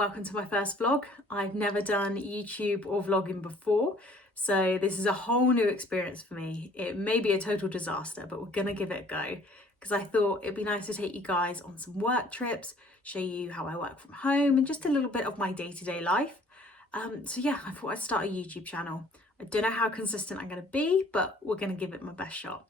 welcome to my first vlog. I've never done YouTube or vlogging before, so this is a whole new experience for me. It may be a total disaster, but we're gonna give it a go because I thought it'd be nice to take you guys on some work trips, show you how I work from home and just a little bit of my day-to-day life. So yeah, I thought I'd start a YouTube channel. I don't know how consistent I'm gonna be, but we're gonna give it my best shot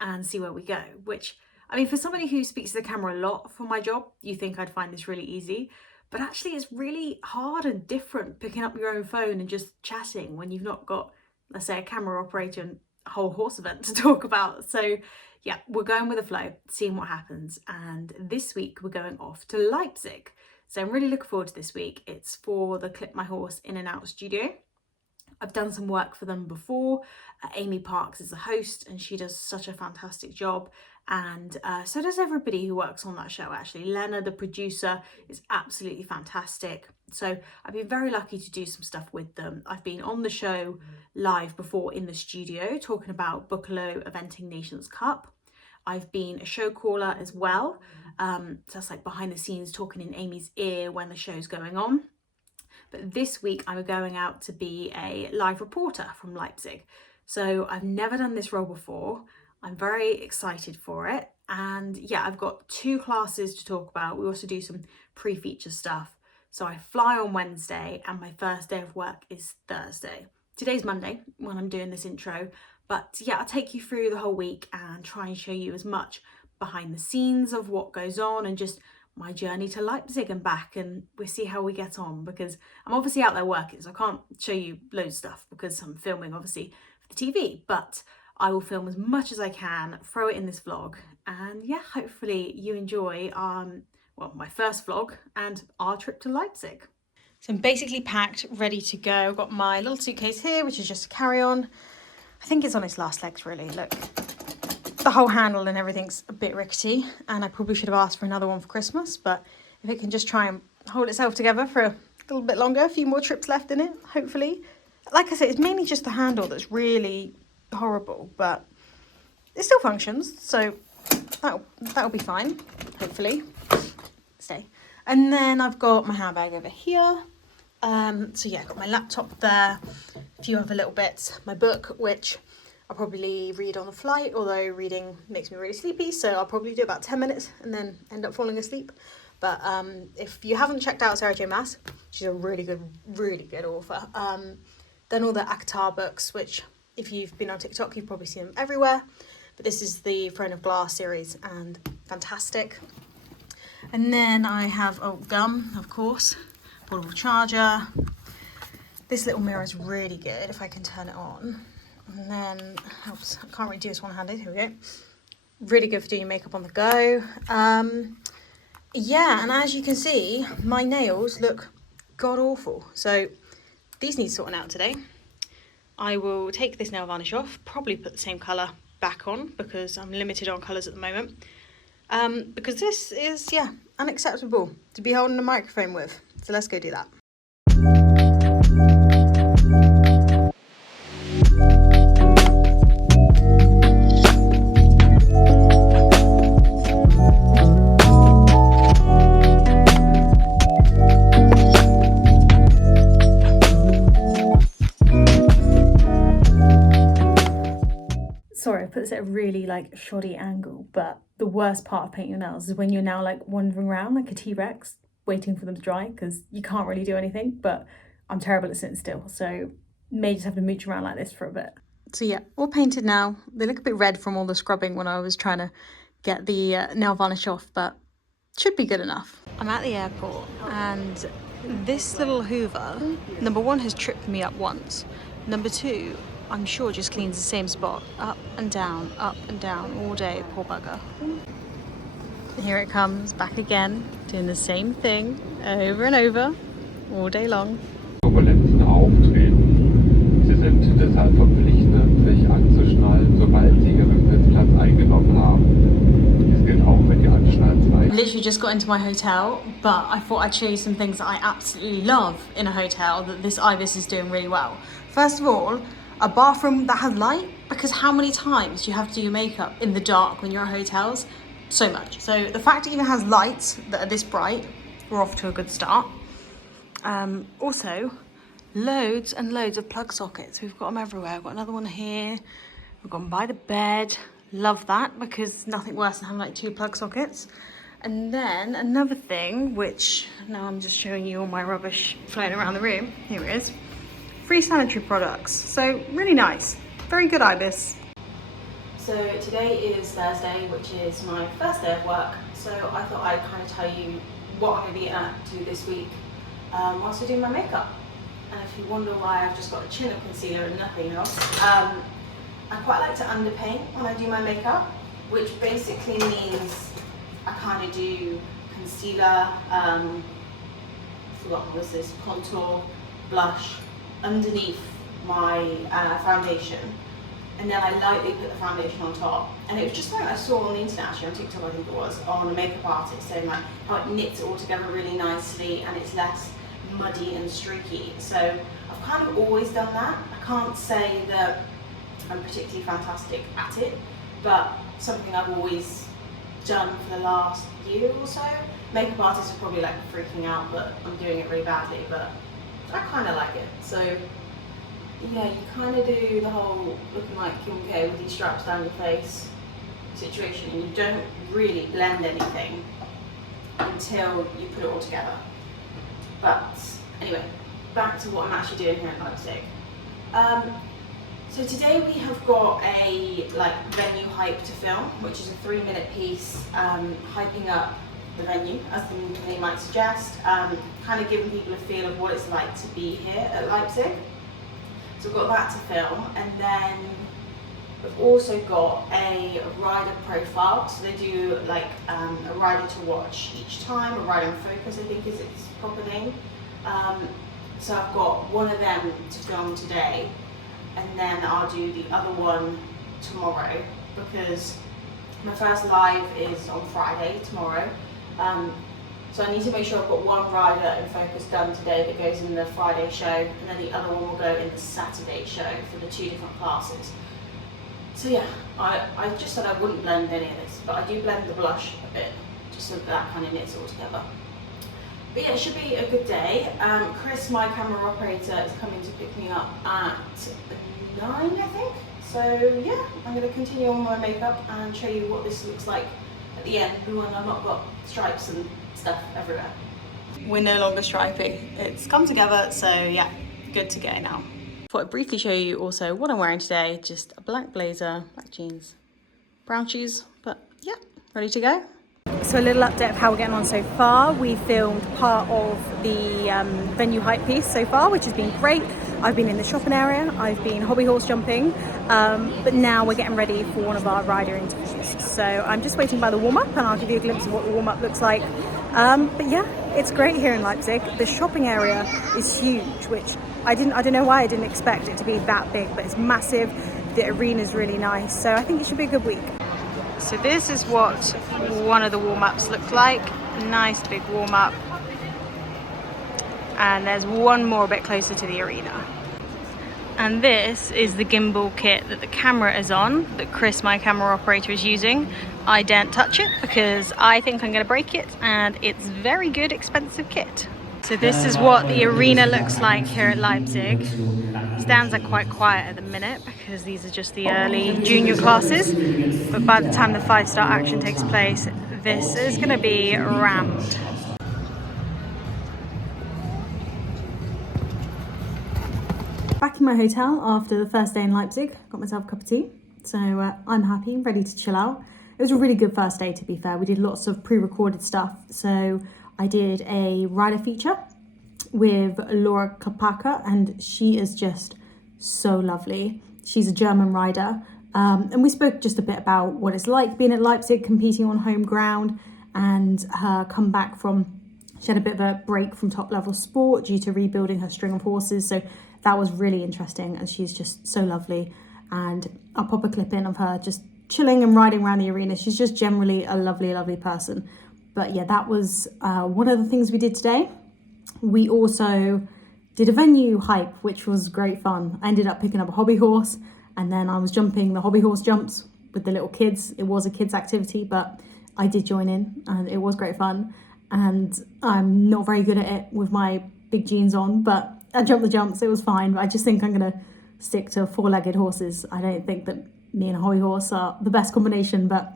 and see where we go, which, I mean, for somebody who speaks to the camera a lot for my job, you think I'd find this really easy, but actually it's really hard and different picking up your own phone and just chatting when you've not got, let's say, a camera operator and a whole horse event to talk about. So yeah, we're going with the flow, seeing what happens. And this week we're going off to Leipzig. So I'm really looking forward to this week. It's for the Clip My Horse In and Out studio. I've done some work for them before. Amy Parks is the host and she does such a fantastic job. And so does everybody who works on that show, actually. Lena, the producer, is absolutely fantastic. So I've been very lucky to do some stuff with them. I've been on the show live before in the studio talking about Buccalo Eventing Nations Cup. I've been a show caller as well. So that's like behind the scenes talking in Amy's ear when the show's going on. But this week I'm going out to be a live reporter from Leipzig. So I've never done this role before. I'm very excited for it. And yeah, I've got 2 classes to talk about. We also do some pre-feature stuff. So I fly on Wednesday and my first day of work is Thursday. Today's Monday when I'm doing this intro. But yeah, I'll take you through the whole week and try and show you as much behind the scenes of what goes on and just my journey to Leipzig and back, and we'll see how we get on, because I'm obviously out there working, so I can't show you loads of stuff because I'm filming obviously for the TV, but I will film as much as I can, throw it in this vlog, and yeah, hopefully you enjoy well, my first vlog and our trip to Leipzig. So I'm basically packed, ready to go. I've got my little suitcase here, which is just a carry-on. I think it's on its last legs, really. Look, the whole handle and everything's a bit rickety, and I probably should have asked for another one for Christmas, but if it can just try and hold itself together for a little bit longer, a few more trips left in it, hopefully. Like I said, it's mainly just the handle that's really horrible, but it still functions, so that'll be fine, hopefully. Stay. And then I've got my handbag over here. So yeah, I've got my laptop there, a few other little bits, my book, which I'll probably read on the flight, although reading makes me really sleepy, so I'll probably do about 10 minutes and then end up falling asleep. But if you haven't checked out Sarah J Maas, she's a really good author. Then all the ACOTAR books, which if you've been on TikTok, you've probably seen them everywhere. But this is the Throne of Glass series, and fantastic. And then I have gum, of course, portable charger. This little mirror is really good if I can turn it on. And then, oops, I can't really do this one-handed, here we go. Really good for doing makeup on the go. Yeah, and as you can see, my nails look god-awful. So these need sorting out today. I will take this nail varnish off, probably put the same colour back on because I'm limited on colours at the moment. Because this is, yeah, unacceptable to be holding a microphone with. So let's go do that. Sorry, I put this at a really like shoddy angle, but the worst part of painting your nails is when you're now like wandering around like a T-Rex waiting for them to dry, because you can't really do anything. But I'm terrible at sitting still, so may just have to mooch around like this for a bit. So yeah, all painted now. They look a bit red from all the scrubbing when I was trying to get the nail varnish off, but should be good enough. I'm at the airport and this little hoover, number 1, has tripped me up once. Number 2, I'm sure just cleans the same spot, up and down all day, poor bugger. Here it comes, back again, doing the same thing over and over, all day long. Turbulenzen auftreten. Sie sind deshalb verpflichtet, sich anzuschnallen, sobald Sie Ihren Sitzplatz eingenommen haben. Dies gilt auch, wenn die Anschnallzeit. I literally just got into my hotel, but I thought I'd show you some things that I absolutely love in a hotel that this Ibis is doing really well. First of all, a bathroom that has light, because how many times do you have to do your makeup in the dark when you're at hotels? So much. So the fact it even has lights that are this bright, we're off to a good start. Also, loads and loads of plug sockets. We've got them everywhere. I've got another one here. We've got them by the bed. Love that, because nothing worse than having like 2 plug sockets. And then another thing, which now I'm just showing you all my rubbish floating around the room. Here it is. Free sanitary products. So really nice. Very good, Ibis. So today is Thursday, which is my first day of work. So I thought I'd kind of tell you what I'm going to be up to this week whilst I do my makeup. And if you wonder why I've just got a chin of concealer and nothing else, I quite like to underpaint when I do my makeup, which basically means I kind of do concealer, forgot what this is, contour, blush underneath my foundation, and then I lightly put the foundation on top. And it was just something I saw on the internet, actually on TikTok I think it was, on a makeup artist saying like how it knits it all together really nicely and it's less muddy and streaky. So I've kind of always done that. I can't say that I'm particularly fantastic at it, but something I've always done for the last year or so. Makeup artists are probably like freaking out that I'm doing it really badly, but I kind of like it. So yeah, you kind of do the whole looking like Kim K with these straps down your face situation, and you don't really blend anything until you put it all together. But anyway, back to what I'm actually doing here in Leipzig. So today we have got a venue hype to film, which is a 3-minute piece hyping up the venue, as the name might suggest, kind of giving people a feel of what it's like to be here at Leipzig. So we've got that to film, and then we've also got a rider profile. So they do like a rider to watch each time, a rider in focus I think is its proper name. So I've got one of them to film today, and then I'll do the other one tomorrow, because my first live is on Friday, tomorrow. So I need to make sure I've got one rider in focus done today that goes in the Friday show, and then the other one will go in the Saturday show for the 2 different classes. So yeah, I just said I wouldn't blend any of this, but I do blend the blush a bit, just so that kind of knits all together. But yeah, it should be a good day. Chris, my camera operator, is coming to pick me up at 9, I think. So yeah, I'm going to continue on my makeup and show you what this looks like at the end when I've not got stripes and stuff everywhere. We're no longer striping. It's come together, so yeah, good to go now. Thought I'd briefly show you also what I'm wearing today. Just a black blazer, black jeans, brown shoes, but yeah, ready to go. So a little update of how we're getting on so far. We filmed part of the venue hype piece so far, which has been great. I've been in the shopping area, I've been hobby horse jumping, but now we're getting ready for one of our rider interviews. So I'm just waiting by the warm-up, and I'll give you a glimpse of what the warm-up looks like. But yeah, it's great here in Leipzig. The shopping area is huge, which I don't know why I didn't expect it to be that big, but it's massive. The arena is really nice, so I think it should be a good week. So this is what one of the warm-ups look like. Nice big warm-up. And there's one more a bit closer to the arena. And this is the gimbal kit that the camera is on, that Chris, my camera operator, is using. I daren't touch it because I think I'm going to break it, and it's very good, expensive kit. So this is what the arena looks like here at Leipzig. Stands are quite quiet at the minute because these are just the early junior classes, but by the time the 5-star action takes place, this is going to be rammed. Back in my hotel after the first day in Leipzig, got myself a cup of tea, so I'm happy, ready to chill out. It was a really good first day, to be fair. We did lots of pre-recorded stuff, so I did a rider feature with Laura Klapaka, and she is just so lovely. She's a German rider, and we spoke just a bit about what it's like being at Leipzig, competing on home ground, and her comeback from, she had a bit of a break from top level sport due to rebuilding her string of horses, so that was really interesting, and she's just so lovely. And I'll pop a clip in of her just chilling and riding around the arena. She's just generally a lovely, lovely person. But yeah, that was one of the things we did today. We also did a venue hype, which was great fun. I ended up picking up a hobby horse, and then I was jumping the hobby horse jumps with the little kids. It was a kids activity, but I did join in, and it was great fun. And I'm not very good at it with my big jeans on, but I jumped the jumps, it was fine. I just think I'm going to stick to four-legged horses. I don't think that me and a hobby horse are the best combination, but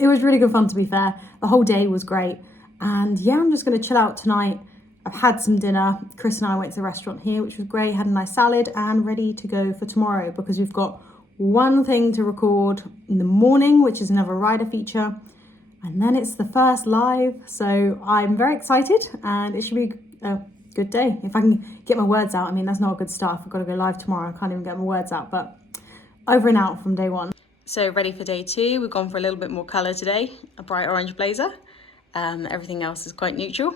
it was really good fun, to be fair. The whole day was great. And yeah, I'm just going to chill out tonight. I've had some dinner. Chris and I went to the restaurant here, which was great, had a nice salad, and ready to go for tomorrow because we've got one thing to record in the morning, which is another rider feature. And then it's the first live. So I'm very excited and it should be a good day. If I can get my words out. I mean, that's not a good start. I've got to go live tomorrow. I can't even get my words out, but over and out from day one. So ready for day two. We've gone for a little bit more colour today. A bright orange blazer. Everything else is quite neutral.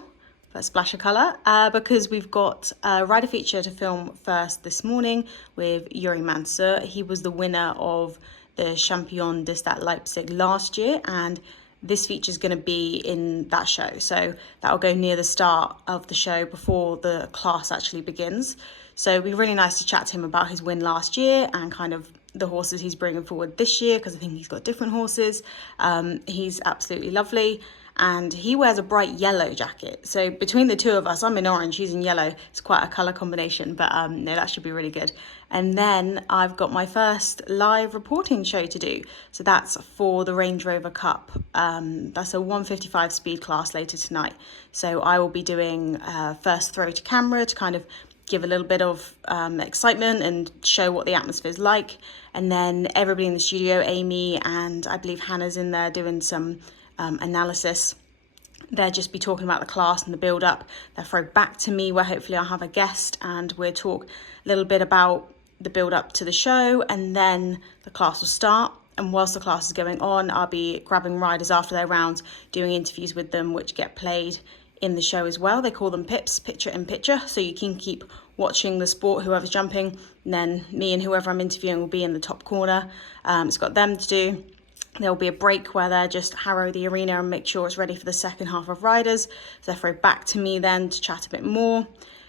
A splash of colour because we've got a rider feature to film first this morning with Yuri Mansur. He was the winner of the Champion des Stades Leipzig last year, and this feature is going to be in that show. So that'll go near the start of the show before the class actually begins. So it'd be really nice to chat to him about his win last year and kind of the horses he's bringing forward this year, because I think he's got different horses. He's absolutely lovely. And he wears a bright yellow jacket. So between the two of us, I'm in orange, he's in yellow. It's quite a colour combination, but no, that should be really good. And then I've got my first live reporting show to do. So that's for the Range Rover Cup. That's a 155 speed class later tonight. So I will be doing first throw to camera to kind of give a little bit of excitement and show what the atmosphere is like. And then everybody in the studio, Amy and I believe Hannah's in there doing some analysis. They'll just be talking about the class and the build up. They'll throw back to me where hopefully I'll have a guest and we'll talk a little bit about the build up to the show, and then the class will start. And whilst the class is going on, I'll be grabbing riders after their rounds, doing interviews with them, which get played in the show as well. They call them pips, picture in picture, so you can keep watching the sport, whoever's jumping, and then me and whoever I'm interviewing will be in the top corner. It's got them to do. There'll be a break where they just harrow the arena and make sure it's ready for the second half of riders. So they throw back to me then to chat a bit more.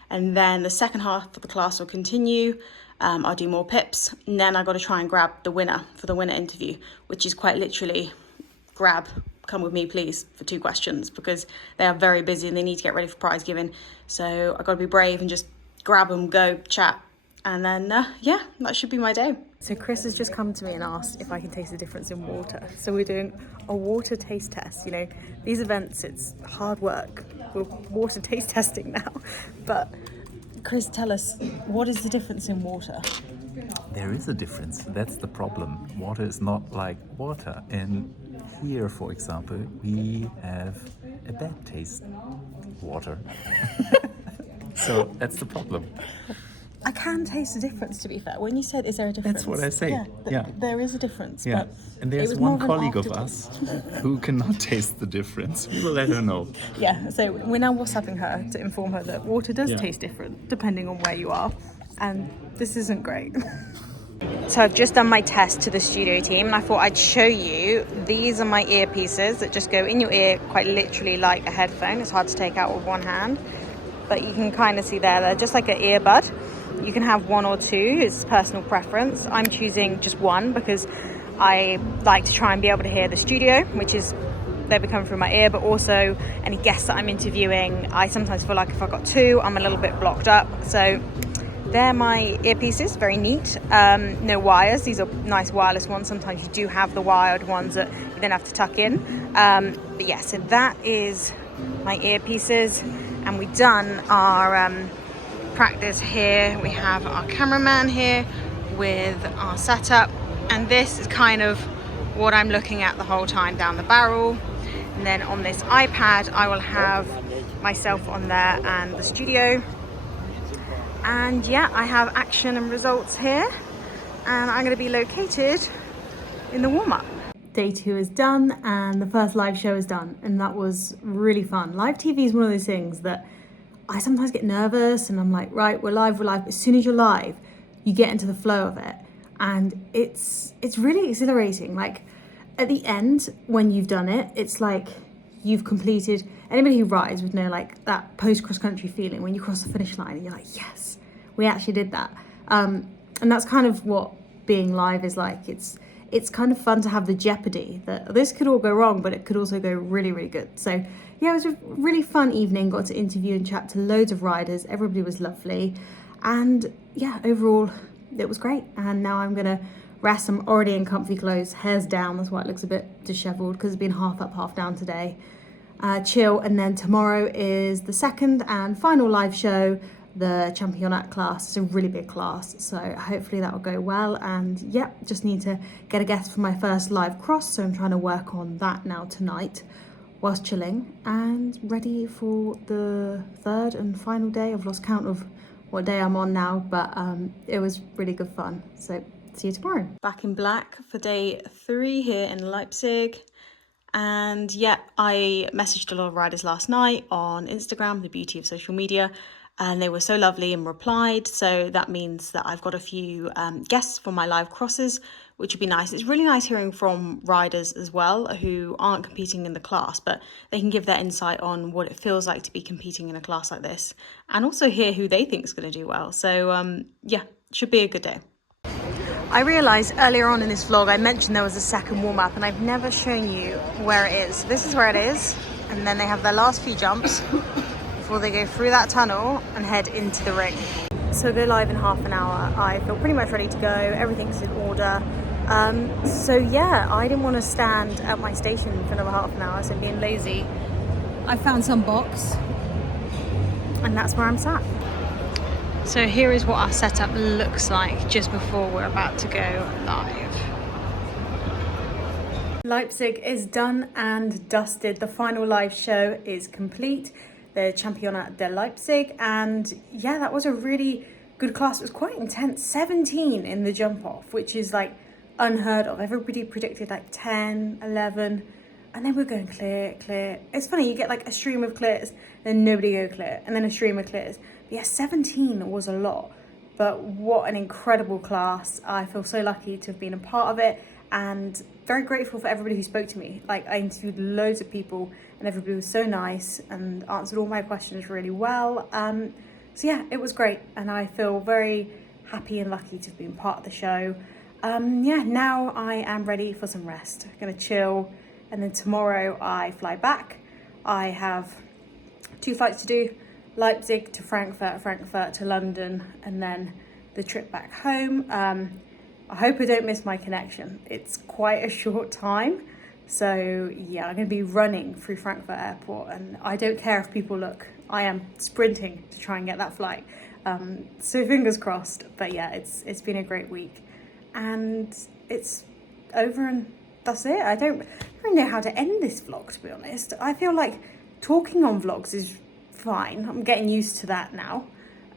And then the second half of the class will continue. I'll do more pips. And then I've got to try and grab the winner for the winner interview, which is quite literally come with me please for 2 questions, because they are very busy and they need to get ready for prize giving. So I've got to be brave and just grab them, go chat. And then, yeah, that should be my day. So Chris has just come to me and asked if I can taste the difference in water. So we're doing a water taste test. You know, these events, it's hard work. We're water taste testing now. But Chris, tell us, what is the difference in water? There is a difference. That's the problem. Water is not like water. And here, for example, we have a bad taste water. So that's the problem. I can taste the difference, to be fair. When you said, is there a difference? That's what I say. Yeah. There is a difference. Yeah. But and there's one colleague of us who cannot taste the difference. We will let her know. Yeah, so we're now WhatsApping her to inform her that water does taste different depending on where you are. And this isn't great. So I've just done my test to the studio team and I thought I'd show you. These are my earpieces that just go in your ear quite literally like a headphone. It's hard to take out with one hand, but you can kind of see there, they're just like an earbud. You can have 1 or 2, it's personal preference. I'm choosing just 1 because I like to try and be able to hear the studio, which is, they become through my ear, but also any guests that I'm interviewing. I sometimes feel like if I've got 2, I'm a little bit blocked up. So they're my earpieces, very neat. No wires, these are nice wireless ones. Sometimes you do have the wired ones that you then have to tuck in. But yeah, so that is my earpieces. And we've done our practice here. We have our cameraman here with our setup, and this is kind of what I'm looking at the whole time down the barrel. And then on this iPad I will have myself on there and the studio, and yeah, I have action and results here, and I'm going to be located in the warm-up. Day 2 is done and the first live show is done, and that was really fun. Live TV is one of those things that I sometimes get nervous and I'm like, right, we're live. But as soon as you're live, you get into the flow of it. And it's really exhilarating. Like at the end, when you've done it, it's like you've completed, anybody who rides would know like that post cross country feeling when you cross the finish line and you're like, yes, we actually did that. And that's kind of what being live is like. It's kind of fun to have the jeopardy that this could all go wrong, but it could also go really, really good. So yeah, it was a really fun evening. Got to interview and chat to loads of riders. Everybody was lovely. And yeah, overall, it was great. And now I'm gonna rest. I'm already in comfy clothes, hair's down. That's why it looks a bit disheveled, because it's been half up, half down today. Chill. And then tomorrow is the second and final live show, the Championat class. It's a really big class, so hopefully that will go well. And yeah, just need to get a guest for my first live cross, so I'm trying to work on that now tonight whilst chilling, and ready for the third and final day. I've lost count of what day I'm on now, but it was really good fun. So see you tomorrow. Back in black for day 3 here in Leipzig. And yeah, I messaged a lot of riders last night on Instagram, the beauty of social media, and they were so lovely and replied. So that means that I've got a few guests for my live crosses, which would be nice. It's really nice hearing from riders as well who aren't competing in the class, but they can give their insight on what it feels like to be competing in a class like this, and also hear who they think is going to do well. So yeah, should be a good day. I realised earlier on in this vlog I mentioned there was a second warm-up, and I've never shown you where it is. This is where it is, and then they have their last few jumps before they go through that tunnel and head into the ring. So go live in half an hour. I feel pretty much ready to go. Everything's in order. So yeah, I didn't want to stand at my station for another half an hour, so being lazy, I found some box, and that's where I'm sat. So here is what our setup looks like just before we're about to go live. Leipzig is done and dusted. The final live show is complete, the Championat de Leipzig, and yeah, that was a really good class. It was quite intense. 17 in the jump off, which is like unheard of. Everybody predicted like 10, 11, and then we're going clear, clear. It's funny, you get like a stream of clears, then nobody go clear, and then a stream of clears. But yeah, 17 was a lot, but what an incredible class. I feel so lucky to have been a part of it, and very grateful for everybody who spoke to me. Like, I interviewed loads of people, and everybody was so nice and answered all my questions really well. So yeah, it was great, and I feel very happy and lucky to have been part of the show. Yeah, now I am ready for some rest. I'm gonna chill, and then tomorrow I fly back. I have 2 flights to do, Leipzig to Frankfurt, Frankfurt to London, and then the trip back home. I hope I don't miss my connection. It's quite a short time, so yeah, I'm gonna be running through Frankfurt airport, and I don't care if people look. I am sprinting to try and get that flight. So fingers crossed. But yeah, it's been a great week, and it's over, and that's it. I don't really know how to end this vlog, to be honest. I feel like talking on vlogs is fine. I'm getting used to that now.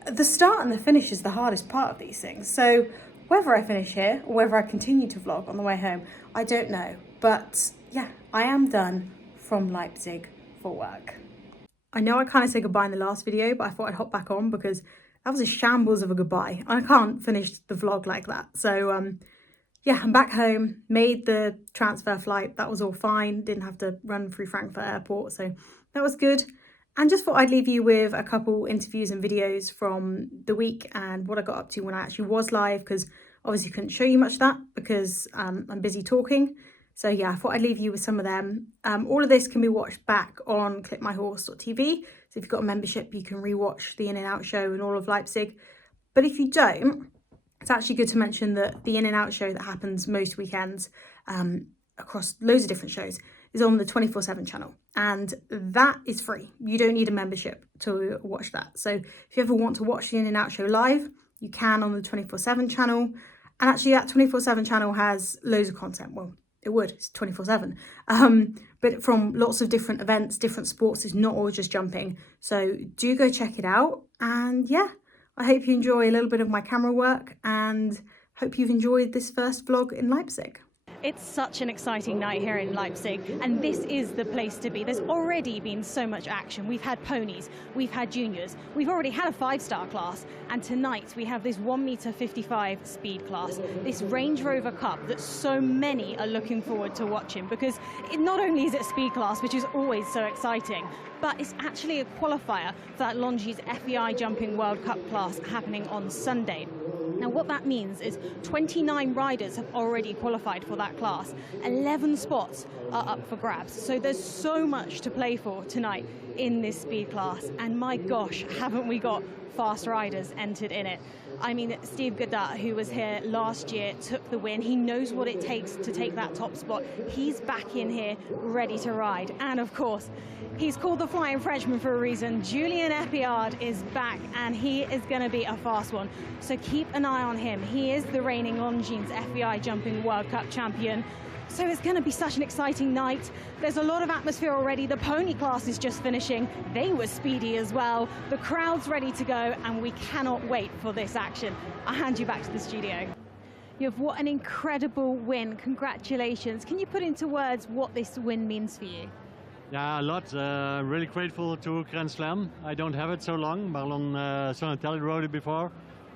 The start and the finish is the hardest part of these things. So whether I finish here or whether I continue to vlog on the way home, I don't know. But yeah, I am done from Leipzig for work. I know I kind of said goodbye in the last video, but I thought I'd hop back on because that was a shambles of a goodbye. I can't finish the vlog like that. So yeah, I'm back home, made the transfer flight. That was all fine. Didn't have to run through Frankfurt airport. So that was good. And just thought I'd leave you with a couple interviews and videos from the week and what I got up to when I actually was live, because obviously couldn't show you much of that because I'm busy talking. So yeah, I thought I'd leave you with some of them. All of this can be watched back on clipmyhorse.tv. So if you've got a membership, you can rewatch the In and Out show and all of Leipzig. But if you don't, it's actually good to mention that the In and Out show that happens most weekends across loads of different shows is on the 24/7 channel, and that is free. You don't need a membership to watch that. So if you ever want to watch the In and Out show live, you can on the 24/7 channel. And actually that 24/7 channel has loads of content. Well, it would, it's 24/7. But from lots of different events, different sports, it's not all just jumping. So do go check it out. And yeah, I hope you enjoy a little bit of my camera work, and hope you've enjoyed this first vlog in Leipzig. It's such an exciting night here in Leipzig, and this is the place to be. There's already been so much action. We've had ponies, we've had juniors, we've already had a 5-star class, and tonight we have this 1.55 m speed class, this Range Rover Cup that so many are looking forward to watching, because not only is it a speed class, which is always so exciting, but it's actually a qualifier for that Longi's FEI Jumping World Cup class happening on Sunday. Now what that means is 29 riders have already qualified for that class. 11 spots are up for grabs. So there's so much to play for tonight in this speed class. And my gosh, haven't we got fast riders entered in it. I mean, Steve Goddard, who was here last year, took the win. He knows what it takes to take that top spot. He's back in here, ready to ride. And of course, he's called the Flying Frenchman for a reason. Julien Epiard is back, and he is going to be a fast one. So keep an eye on him. He is the reigning Longines FBI Jumping World Cup champion. So it's going to be such an exciting night. There's a lot of atmosphere already. The pony class is just finishing. They were speedy as well. The crowd's ready to go, and we cannot wait for this action. I'll hand you back to the studio. What an incredible win. Congratulations. Can you put into words what this win means for you? Yeah, a lot. Really grateful to Grand Slam. I don't have it so long. Marlon Sonatelli rode it before.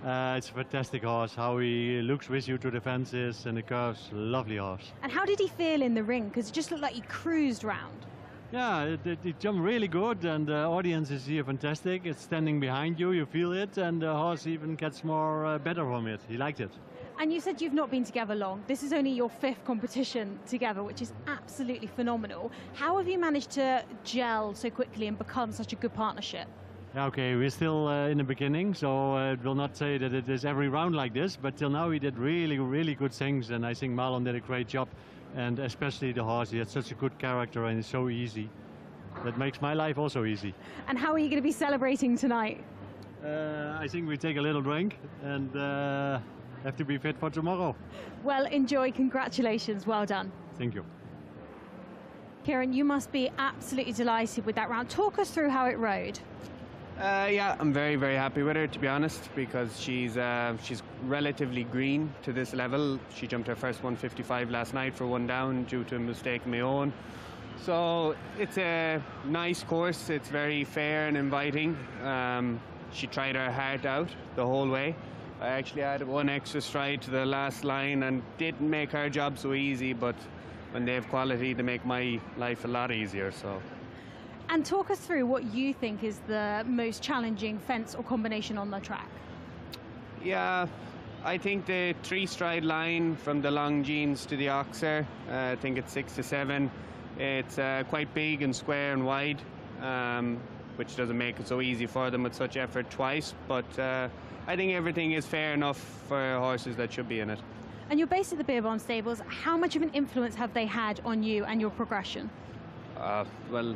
It's a fantastic horse, how he looks with you to the fences and the curves. Lovely horse. And how did he feel in the ring? Because it just looked like he cruised round. Yeah, it jumped really good, and the audience is here fantastic. It's standing behind you, you feel it, and the horse even gets more better from it. He liked it. And you said you've not been together long. This is only your 5th competition together, which is absolutely phenomenal. How have you managed to gel so quickly and become such a good partnership? Okay, we're still in the beginning, so it will not say that it is every round like this, but till now we did really, really good things, and I think Marlon did a great job, and especially the horse. He had such a good character and it's so easy. That makes my life also easy. And how are you going to be celebrating tonight? I think we take a little drink and have to be fit for tomorrow. Well, enjoy. Congratulations. Well done. Thank you. Kieran, you must be absolutely delighted with that round. Talk us through how it rode. Yeah, I'm very, very happy with her, to be honest, because she's relatively green to this level. She jumped her first 155 last night for one down due to a mistake of my own. So it's a nice course. It's very fair and inviting. She tried her heart out the whole way. I actually had one extra stride to the last line and didn't make her job so easy, but when they have quality, they make my life a lot easier. So. And talk us through what you think is the most challenging fence or combination on the track. Yeah, I think the 3-stride line from the Longines to the Oxer, I think it's 6 to 7. It's quite big and square and wide, which doesn't make it so easy for them with such effort twice. But I think everything is fair enough for horses that should be in it. And you're based at the Beer Barn Stables. How much of an influence have they had on you and your progression? Well,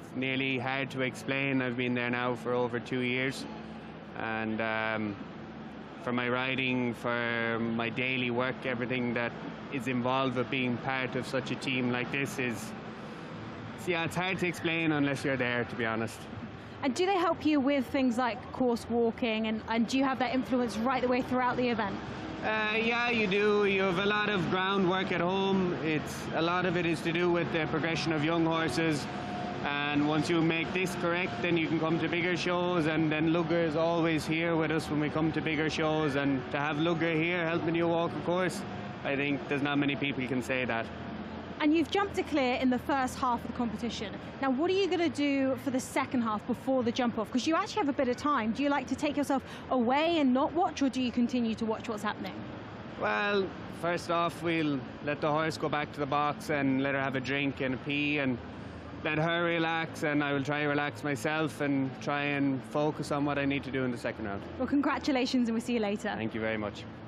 it's nearly hard to explain. I've been there now for over 2 years, and for my riding, for my daily work, everything that is involved with being part of such a team like this is, yeah, it's hard to explain unless you're there, to be honest. And do they help you with things like course walking, and do you have that influence right the way throughout the event? Yeah, you do. You have a lot of groundwork at home. A lot of it is to do with the progression of young horses. And once you make this correct, then you can come to bigger shows, and then Lugger is always here with us when we come to bigger shows, and to have Lugger here helping you walk a course, I think there's not many people can say that. And you've jumped to clear in the first half of the competition. Now, what are you going to do for the second half before the jump off? Because you actually have a bit of time. Do you like to take yourself away and not watch, or do you continue to watch what's happening? Well, first off, we'll let the horse go back to the box and let her have a drink and a pee and let her relax, and I will try to relax myself and try and focus on what I need to do in the second round. Well, congratulations, and we'll see you later. Thank you very much.